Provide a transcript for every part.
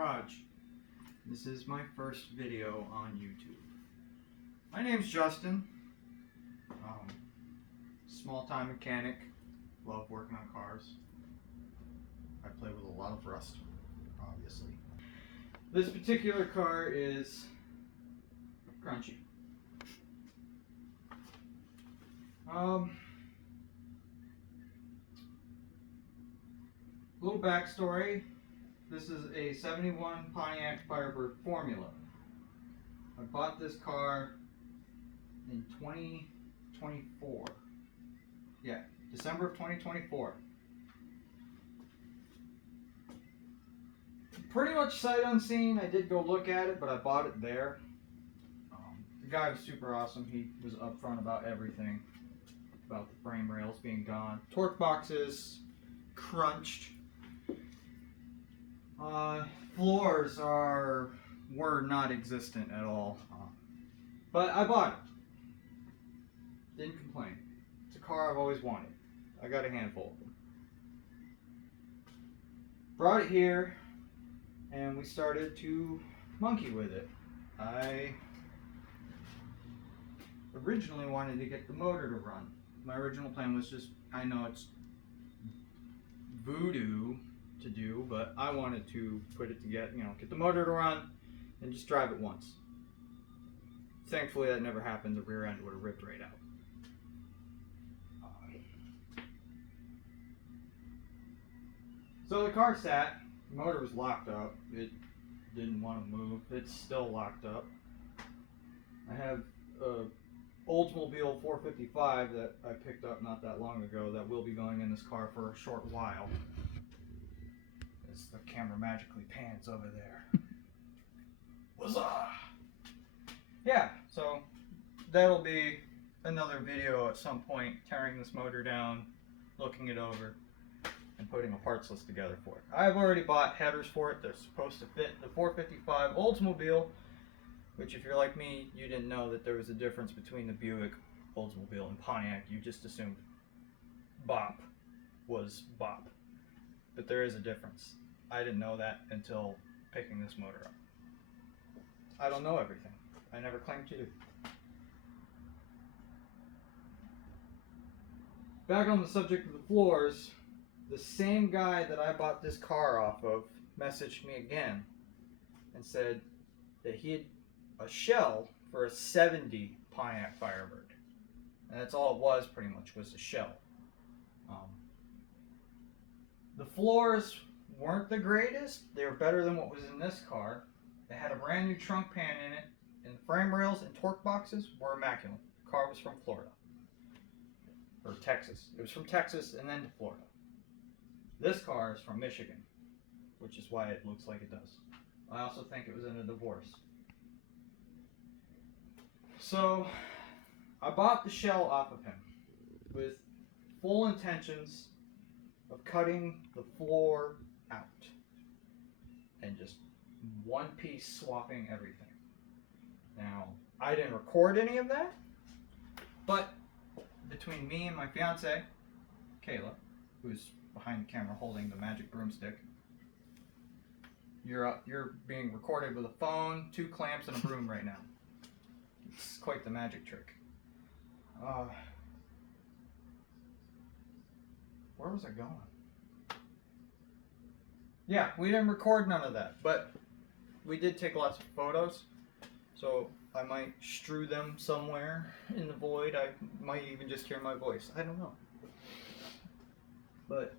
garage. This is my first video on YouTube. My name's Justin. Small-time mechanic. Love working on cars. I play with a lot of rust, obviously. This particular car is crunchy. Little backstory. This is a 71 Pontiac Firebird Formula. I bought this car in 2024. Yeah, December of 2024. Pretty much sight unseen. I did go look at it, but I bought it there. The guy was super awesome. He was upfront about everything. About the frame rails being gone. Torque boxes crunched. Floors were not existent at all. But I bought it. Didn't complain. It's a car I've always wanted. I got a handful of them. Brought it here, and we started to monkey with it. I originally wanted to get the motor to run. My original plan was just, I know it's voodoo to do, but I wanted to put it together, get the motor to run and just drive it once. Thankfully that never happened. The rear end would have ripped right out. So the car sat, the motor was locked up, it didn't want to move, it's still locked up. I have a Oldsmobile 455 that I picked up not that long ago that will be going in this car for a short while. As the camera magically pans over there. Huzzah! Yeah, so that'll be another video at some point, tearing this motor down, looking it over, and putting a parts list together for it. I've already bought headers for it. They're supposed to fit the 455 Oldsmobile, which if you're like me, you didn't know that there was a difference between the Buick, Oldsmobile, and Pontiac. You just assumed bop was bop. But there is a difference. I didn't know that until picking this motor up. I don't know everything. I never claimed to do. Back on the subject of the floors, the same guy that I bought this car off of messaged me again and said that he had a shell for a 70 Pontiac Firebird. And that's all it was, pretty much, was a shell. The floors weren't the greatest. They were better than what was in this car. They had a brand new trunk pan in it, and the frame rails and torque boxes were immaculate. The car was from Florida. Or Texas. It was from Texas and then to Florida. This car is from Michigan, which is why it looks like it does. I also think it was in a divorce. So, I bought the shell off of him with full intentions of cutting the floor out and just one piece swapping everything. Now, I didn't record any of that, but between me and my fiance, Kayla, who's behind the camera holding the magic broomstick, you're being recorded with a phone, 2 clamps, and a broom right now. It's quite the magic trick. Where was I going? Yeah, we didn't record none of that, but we did take lots of photos, so I might strew them somewhere in the void. I might even just hear my voice. I don't know. But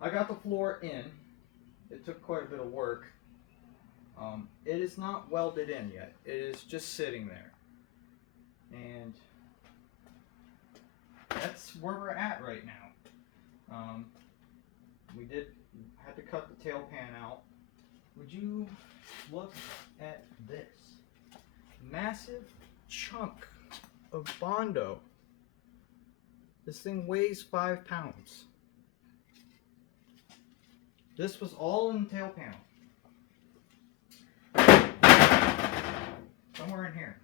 I got the floor in. It took quite a bit of work. It is not welded in yet. It is just sitting there. And that's where we're at right now. We had to cut the tail pan out. Would you look at this massive chunk of Bondo? This thing weighs 5 pounds. This was all in the tail panel. Somewhere in here.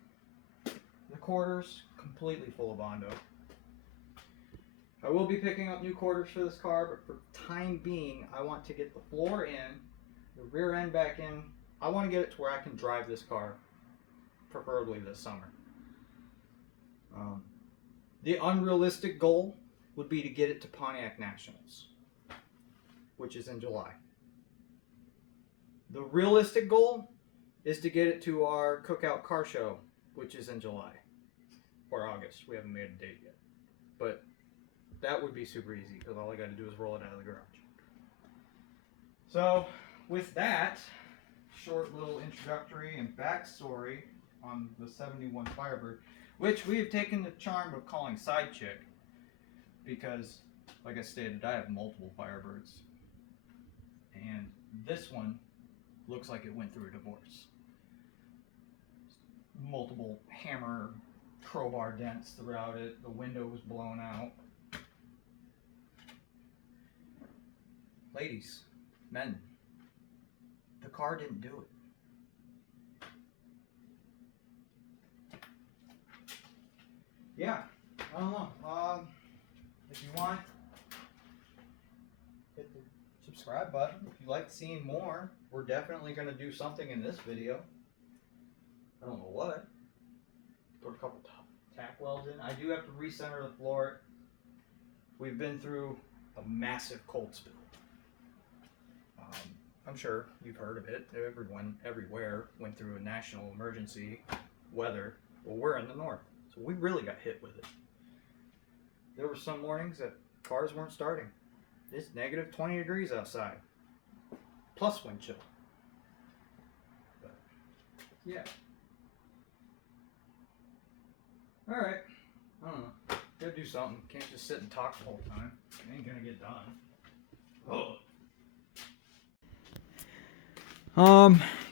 The quarters completely full of Bondo. I will be picking up new quarters for this car, but for time being, I want to get the floor in. the rear end back in. I want to get it to where I can drive this car, preferably this summer. The unrealistic goal would be to get it to Pontiac Nationals, which is in July. The realistic goal is to get it to our Cookout Car Show, which is in July or August. We haven't made a date yet, but that would be super easy because all I got to do is roll it out of the garage. So with that short little introductory and backstory on the 71 Firebird, which we have taken the charm of calling Side Chick, because like I stated, I have multiple Firebirds, and this one looks like it went through a divorce. Multiple hammer crowbar dents throughout it. The window was blown out. Ladies, men, the car didn't do it. Yeah, I don't know. If you want, hit the subscribe button. If you like seeing more, we're definitely going to do something in this video. I don't know what. Put a couple tack welds in. I do have to recenter the floor. We've been through a massive cold spill. I'm sure you've heard of it. Everyone, everywhere, went through a national emergency weather. Well, we're in the north, so we really got hit with it. There were some mornings that cars weren't starting. It's negative 20 degrees outside, plus wind chill. But, yeah. All right. I don't know. Gotta do something. Can't just sit and talk the whole time. It ain't gonna get done. Oh.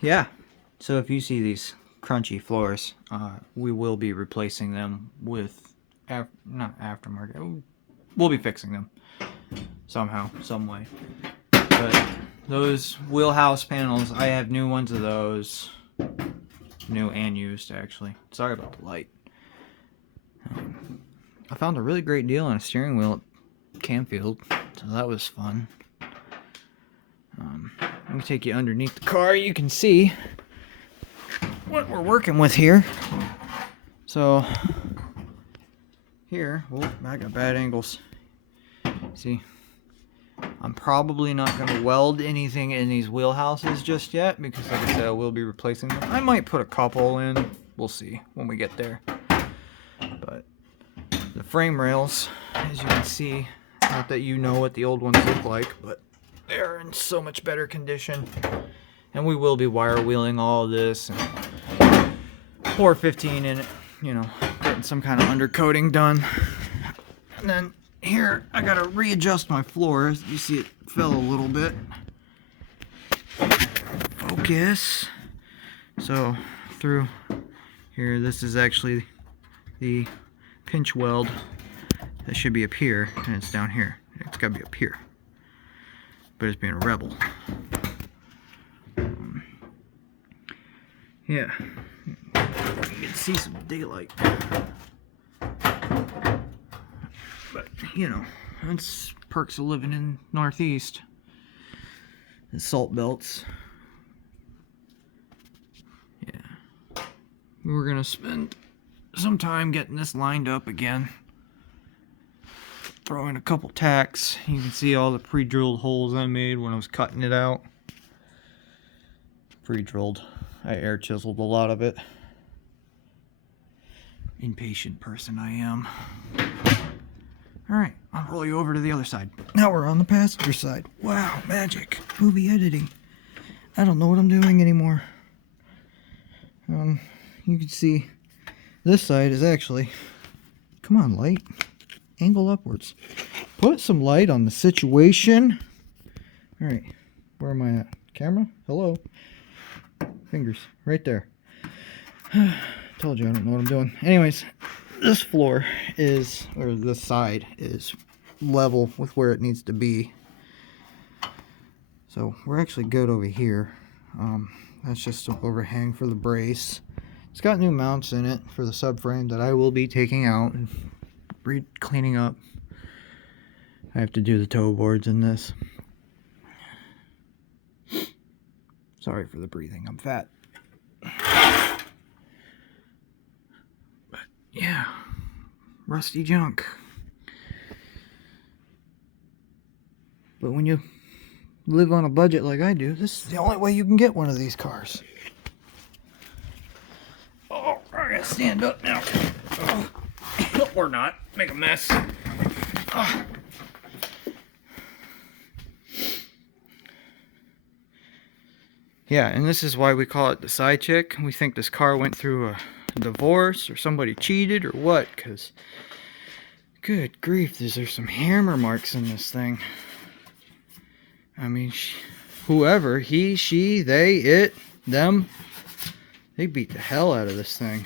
Yeah. So if you see these crunchy floors, we will be replacing them with, not aftermarket. We'll be fixing them somehow, some way. But those wheelhouse panels, I have new ones of those. New and used, actually. Sorry about the light. I found a really great deal on a steering wheel at Camfield, so that was fun. Let me take you underneath the car. You can see what we're working with here. So here, oh, I got bad angles. See, I'm probably not going to weld anything in these wheelhouses just yet because, like I said, I will be replacing them. I might put a couple in. We'll see when we get there. But the frame rails, as you can see, not that you know what the old ones look like, but they're in so much better condition. And we will be wire wheeling all of this and 415 in it, you know, getting some kind of undercoating done. And then here, I gotta readjust my floor. You see it fell a little bit. Focus. So through here, this is actually the pinch weld that should be up here, and it's down here. It's gotta be up here. But it's being a rebel. Yeah. You can see some daylight. But, you know, that's perks of living in Northeast. The salt belts. Yeah. We're gonna spend some time getting this lined up again. Throw in a couple tacks. You can see all the pre-drilled holes I made when I was cutting it out. Pre-drilled. I air chiseled a lot of it. Impatient person I am. Alright, I'll roll you over to the other side. Now we're on the passenger side. Wow, magic. Movie editing. I don't know what I'm doing anymore. You can see this side is actually... Come on, light. Angle upwards. Put some light on the situation. Alright, where am I at? Camera? Hello? Fingers. Right there. Told you I don't know what I'm doing. Anyways, this floor is, or this side is level with where it needs to be. So we're actually good over here. That's just an overhang for the brace. It's got new mounts in it for the subframe that I will be taking out and cleaning up. I have to do the toe boards in this. Sorry for the breathing, I'm fat. But yeah, rusty junk. But when you live on a budget like I do, this is the only way you can get one of these cars. Oh, I gotta stand up now. Oh. Or not, make a mess. Oh. Yeah, and this is why we call it the side chick. We think this car went through a divorce or somebody cheated or what, because good grief, there's some hammer marks in this thing. I mean, whoever, he, she, they, it, them, they beat the hell out of this thing.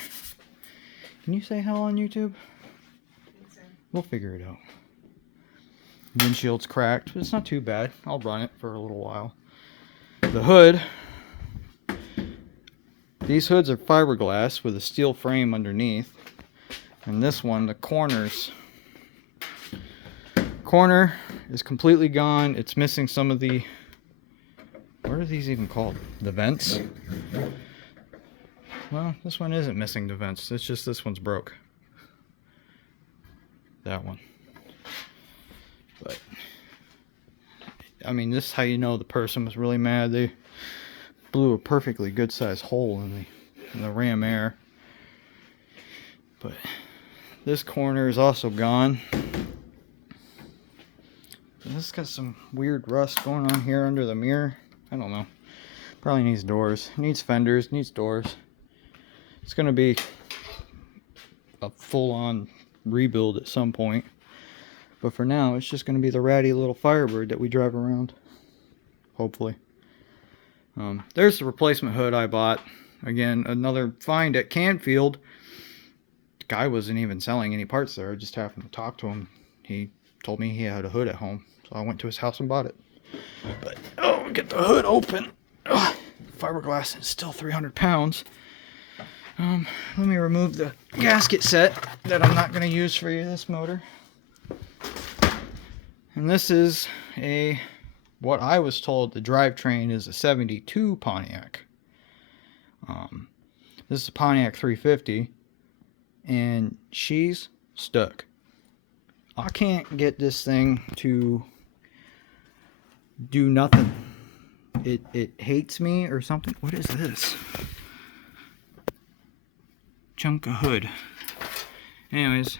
Can you say hell on YouTube? We'll figure it out. Windshield's cracked, but it's not too bad. I'll run it for a little while. The hood. These hoods are fiberglass with a steel frame underneath. And this one, the corner is completely gone. It's missing some of the, what are these even called? The vents? Well, this one isn't missing the vents. It's just this one's broke. That one. But, I mean, this is how you know the person was really mad. They blew a perfectly good sized hole in the ram air. But this corner is also gone. This got some weird rust going on here under the mirror. I don't know. Probably needs doors. Needs fenders. Needs doors. It's going to be a full-on rebuild at some point. But for now, it's just going to be the ratty little Firebird that we drive around. Hopefully. There's the replacement hood I bought. Again, another find at Canfield. The guy wasn't even selling any parts there. I just happened to talk to him. He told me he had a hood at home. So I went to his house and bought it. But, oh, get the hood open. Ugh, fiberglass is still 300 pounds. Let me remove the gasket set that I'm not going to use for this motor. And this is what I was told the drivetrain is a 72 Pontiac. This is a Pontiac 350, and she's stuck. I can't get this thing to do nothing. It hates me or something. What is this? Chunk of hood. Anyways,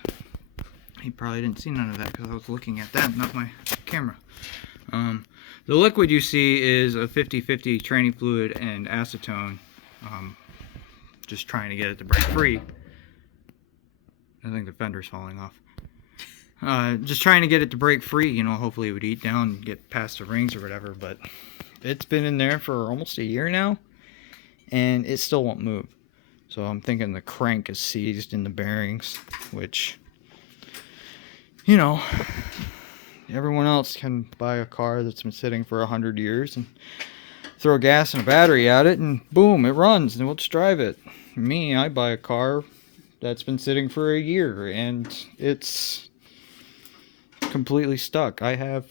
you probably didn't see none of that because I was looking at that, not my camera. The liquid you see is a 50-50 training fluid and acetone. Just trying to get it to break free. I think the fender's falling off. Just trying to get it to break free, you know, hopefully it would eat down and get past the rings or whatever, but it's been in there for almost a year now, and it still won't move. So I'm thinking the crank is seized in the bearings, which, you know, everyone else can buy a car that's been sitting for 100 years and throw gas and a battery at it and boom, it runs and we'll just drive it. Me, I buy a car that's been sitting for a year and it's completely stuck. I have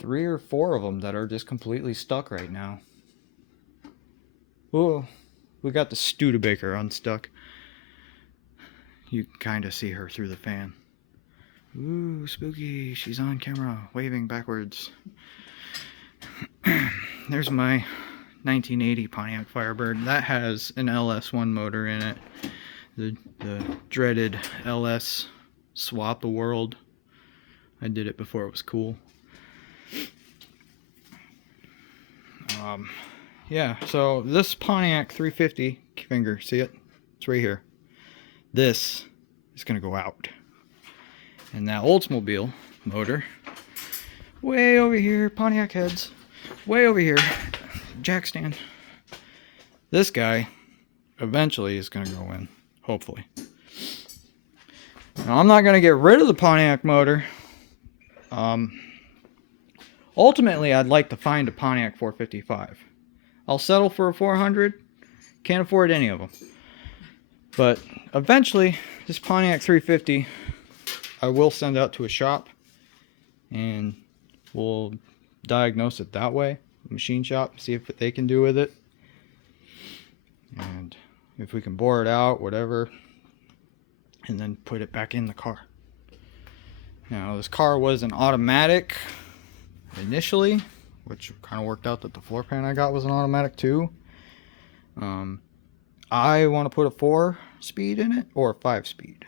3 or 4 of them that are just completely stuck right now. Oh, we got the Studebaker unstuck. You can kind of see her through the fan. Ooh, spooky. She's on camera, waving backwards. There's my 1980 Pontiac Firebird. That has an LS1 motor in it. The dreaded LS Swap the World. I did it before it was cool. Yeah, so this Pontiac 350 finger, see it? It's right here. This is going to go out. And that Oldsmobile motor, way over here, Pontiac heads, way over here, jack stand. This guy eventually is going to go in, hopefully. Now, I'm not going to get rid of the Pontiac motor. Ultimately, I'd like to find a Pontiac 455. I'll settle for a 400. Can't afford any of them. But eventually, this Pontiac 350, I will send out to a shop and we'll diagnose it that way. machine shop, see what they can do with it. And if we can bore it out, whatever, and then put it back in the car. Now, this car was an automatic initially, which kind of worked out that the floor pan I got was an automatic too. I want to put a 4-speed in it or a 5-speed.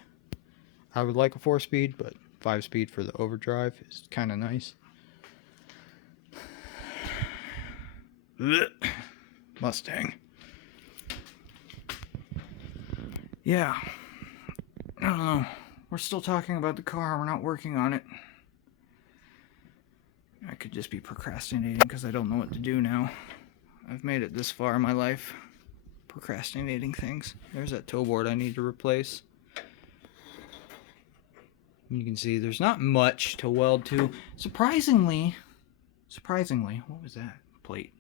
I would like a 4-speed, but 5-speed for the overdrive is kind of nice. Mustang. Yeah. I don't know. We're still talking about the car. We're not working on it. I could just be procrastinating because I don't know what to do now. I've made it this far in my life. Procrastinating things. There's that toe board I need to replace. You can see there's not much to weld to. Surprisingly, what was that? Plate.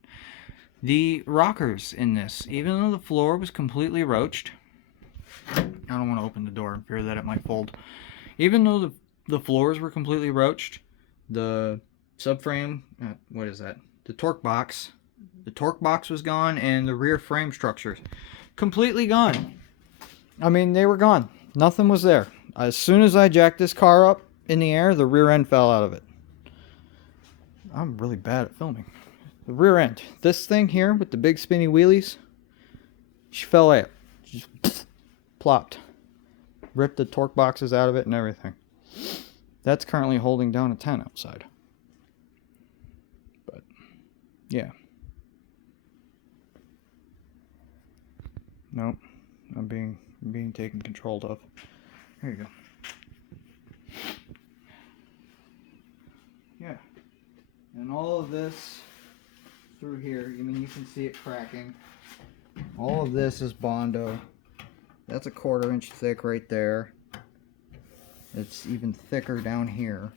The rockers in this, even though the floor was completely roached, I don't want to open the door in fear that it might fold. Even though the floors were completely roached, the subframe, what is that? The torque box was gone, and the rear frame structure completely gone. I mean, they were gone. Nothing was there. As soon as I jacked this car up in the air, the rear end fell out of it. I'm really bad at filming. The rear end. This thing here with the big spinny wheelies, she fell out. Just plopped. Ripped the torque boxes out of it and everything. That's currently holding down a 10 outside. But, yeah. Nope. I'm being taken control of. There you go. Yeah. And all of this through here, I mean, you can see it cracking. All of this is Bondo. That's a 1/4 inch thick right there. It's even thicker down here.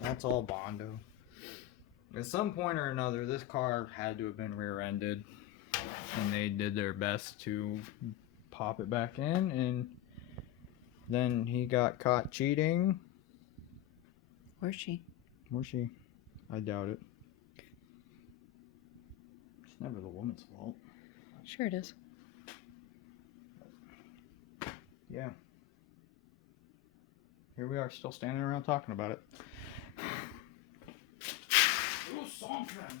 That's all Bondo. At some point or another, this car had to have been rear-ended, and they did their best to pop it back in, and then he got caught cheating. Where's she? Where's she? I doubt it. It's never the woman's fault. Sure it is. Yeah. Here we are, still standing around talking about it. Oh, something.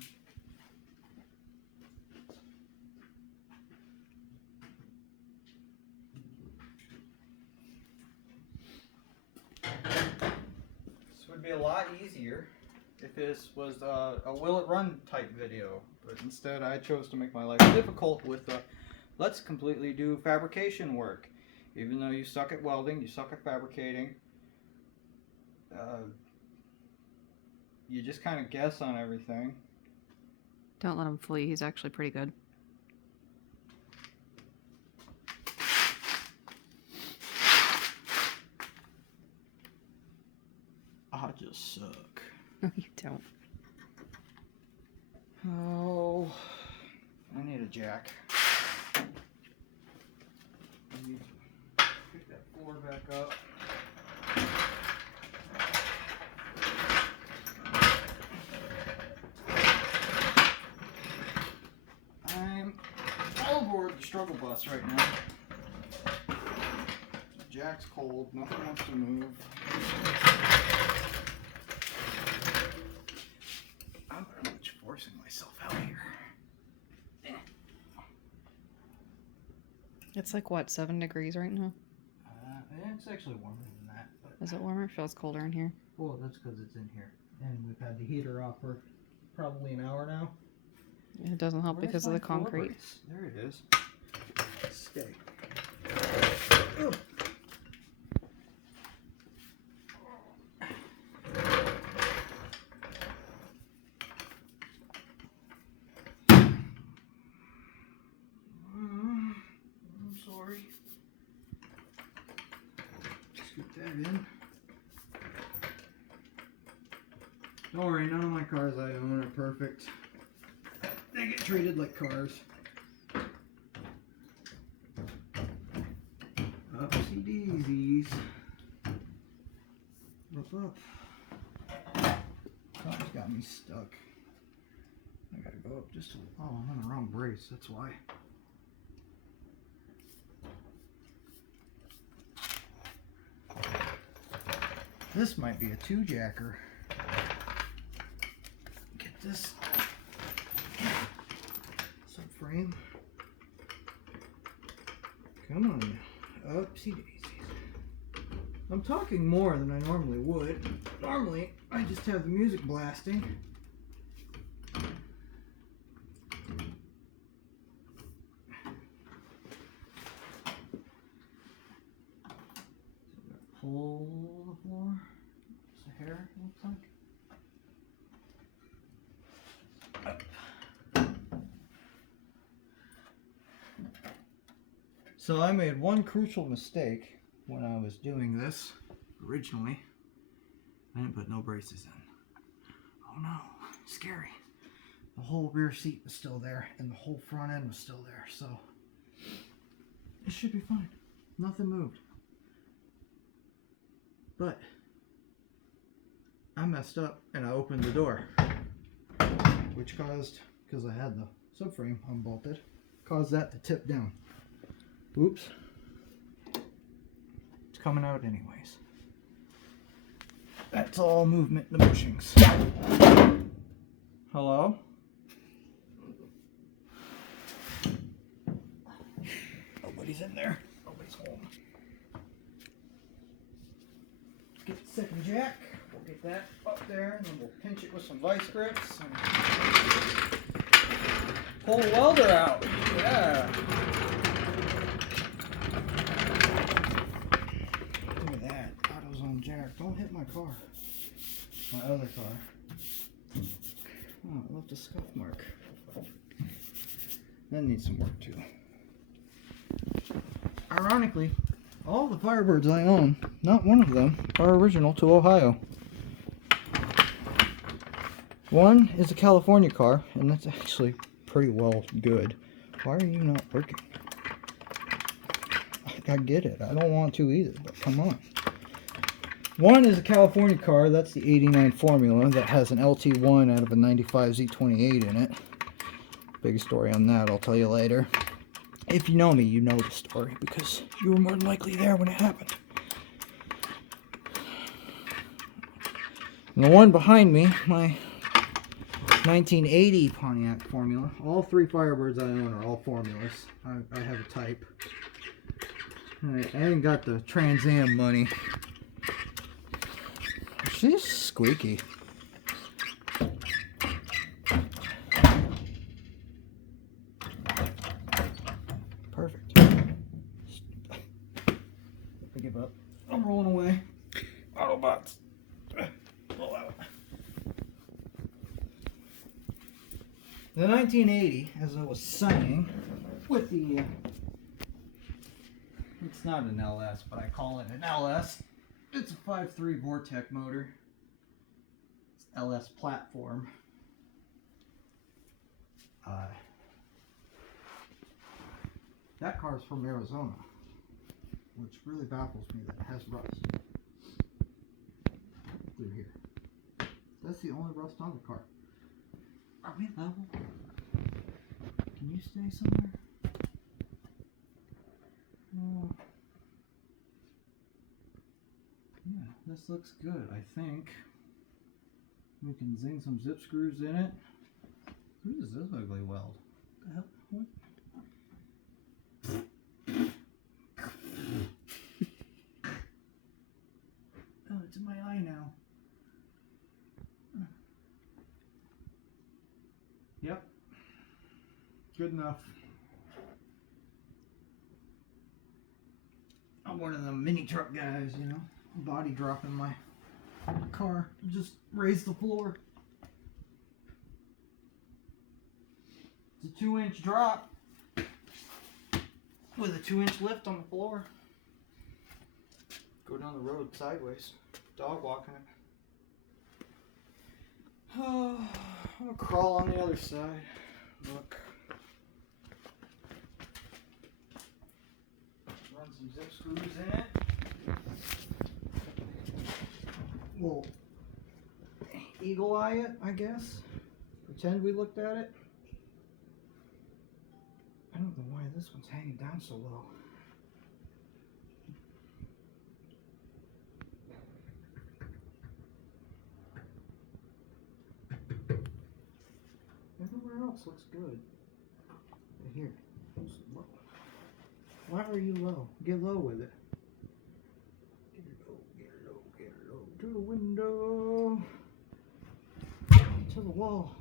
This would be a lot easier if this was a will it run type video, but instead I chose to make my life difficult with let's completely do fabrication work. Even though you suck at welding, you suck at fabricating, you just kind of guess on everything. Don't let him fool you. He's actually pretty good. I just suck. No, you don't. Oh, I need a jack. I need to pick that floor back up. I'm all aboard the struggle bus right now. The jack's cold, nothing wants to move. I'm pretty much forcing myself out here. It's like, what, 7 degrees right now? It's actually warmer than that. But Is it warmer? It feels colder in here. well, that's because it's in here. And we've had the heater off for probably an hour now. It doesn't help Where's because of my the concrete. floor brace? There it is. Stay. Ugh. I'm sorry. Scoot that in. Don't worry, none of my cars I own are perfect. They get treated like cars. Upsy daisies. Up. Car's got me stuck. go up just a, oh, I'm on the wrong brace, that's why. This might be a 2-jacker. Get this subframe. Come on, oopsie daisies. I'm talking more than I normally would. Normally, I just have the music blasting. Pull the floor. It's a hair, it looks like. So I made one crucial mistake when I was doing this originally. I didn't put no braces in. Oh no, scary. The whole rear seat was still there and the whole front end was still there, so it should be fine. Nothing moved. But I messed up and I opened the door, which caused, because I had the subframe unbolted, caused that to tip down. Oops. It's coming out anyways. That's all movement in the bushings. Hello? Nobody's in there. Nobody's home. Get the second jack. We'll get that up there and then we'll pinch it with some vice grips and pull the welder out. Yeah. Look at that. AutoZone jack. Don't hit my car. My other car. Oh, it left a scuff mark. That needs some work too. Ironically, all the Firebirds I own, not one of them, are original to Ohio. One is a California car, and that's actually pretty well good. Why are you not working? I get it. I don't want to either, but come on. One is a California car, that's the 89 Formula, that has an LT1 out of a 95 Z28 in it. Big story on that, I'll tell you later. If you know me, you know the story, because you were more than likely there when it happened. And the one behind me, my 1980 Pontiac Formula. All 3 Firebirds I own are all formulas. I have a type. I haven't got the Trans Am money. She's squeaky. Perfect. I give up. I'm rolling away. Autobots. Blow out. The 1980, as I was saying, with the, it's not an LS, but I call it an LS. It's a 5.3 Vortec motor. It's LS platform. That car's from Arizona, which really baffles me that it has rust through here. That's the only rust on the car. Are we level? Can you stay somewhere? Oh. Yeah, this looks good, I think. We can zing some zip screws in it. Who does this ugly weld? The hell? What? Oh, it's in my eye now. Yep. Good enough. I'm one of the mini truck guys, you know. Body dropping my car. Just raise the floor. It's a 2-inch drop with a 2-inch lift on the floor. Go down the road sideways. Dog walking it. Oh, I'm gonna crawl on the other side. Look. Run some zip screws in it. We'll eagle eye it, I guess. Pretend we looked at it. I don't know why this one's hanging down so low. Everywhere else looks good. But here, it's low. Why are you low? Get low with it. Get low, get low, get low. To the window. To the wall.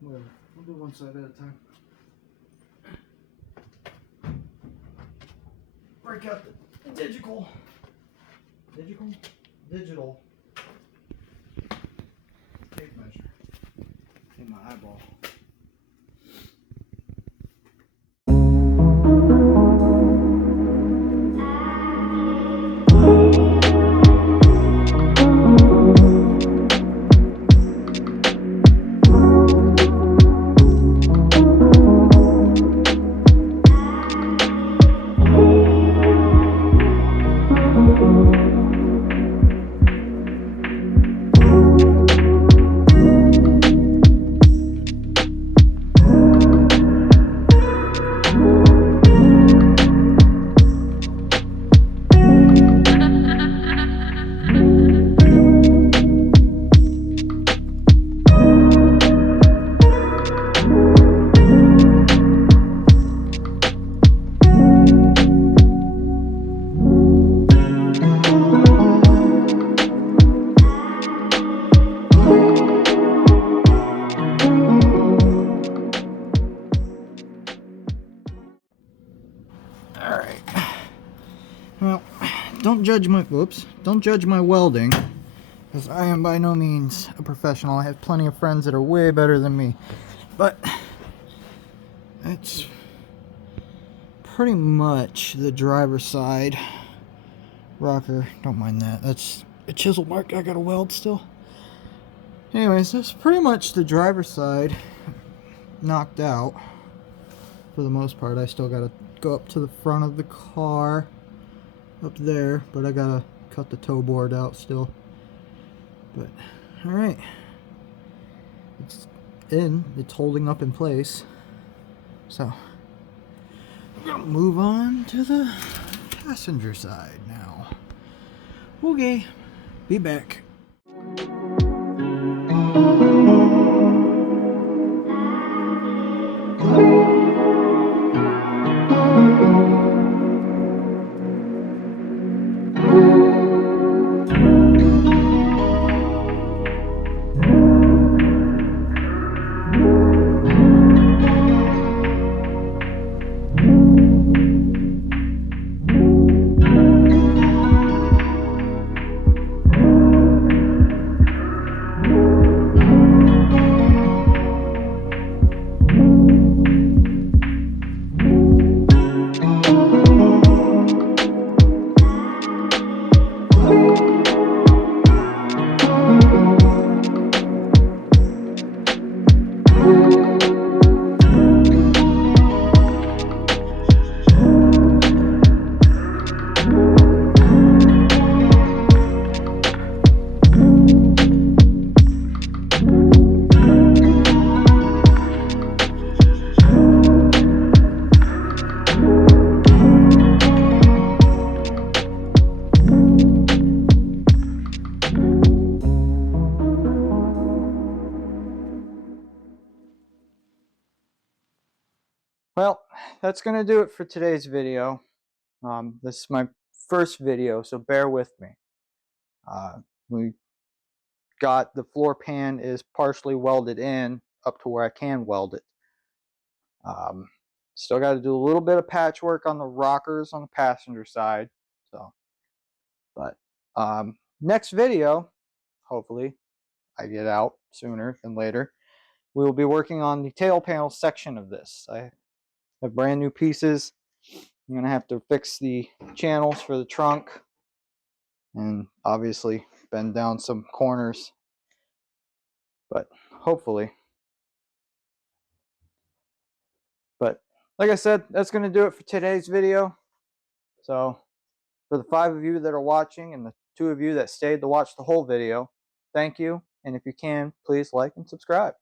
Whatever. We'll do one side at a time. Break out the digital tape measure in my eyeball. Alright. Well, don't judge my welding, because I am by no means a professional. I have plenty of friends that are way better than me. But it's pretty much the driver's side rocker. Don't mind that. That's a chisel mark I gotta weld still. Anyways, that's pretty much the driver's side knocked out for the most part. I still gotta go up to the front of the car up there, but I gotta cut the toe board out still. But alright, it's holding up in place, so we're gonna move on to the passenger side now. Okay, be back. Well, that's going to do it for today's video. This is my first video, so bear with me. We got the floor pan is partially welded in up to where I can weld it. Still got to do a little bit of patchwork on the rockers on the passenger side. So, but next video, hopefully I get out sooner than later, we will be working on the tail panel section of this. I have brand new pieces. I'm going to have to fix the channels for the trunk and obviously bend down some corners, but hopefully. But like I said, that's going to do it for today's video. So For the 5 of you that are watching and the 2 of you that stayed to watch the whole video, thank you. And if you can, please like and subscribe.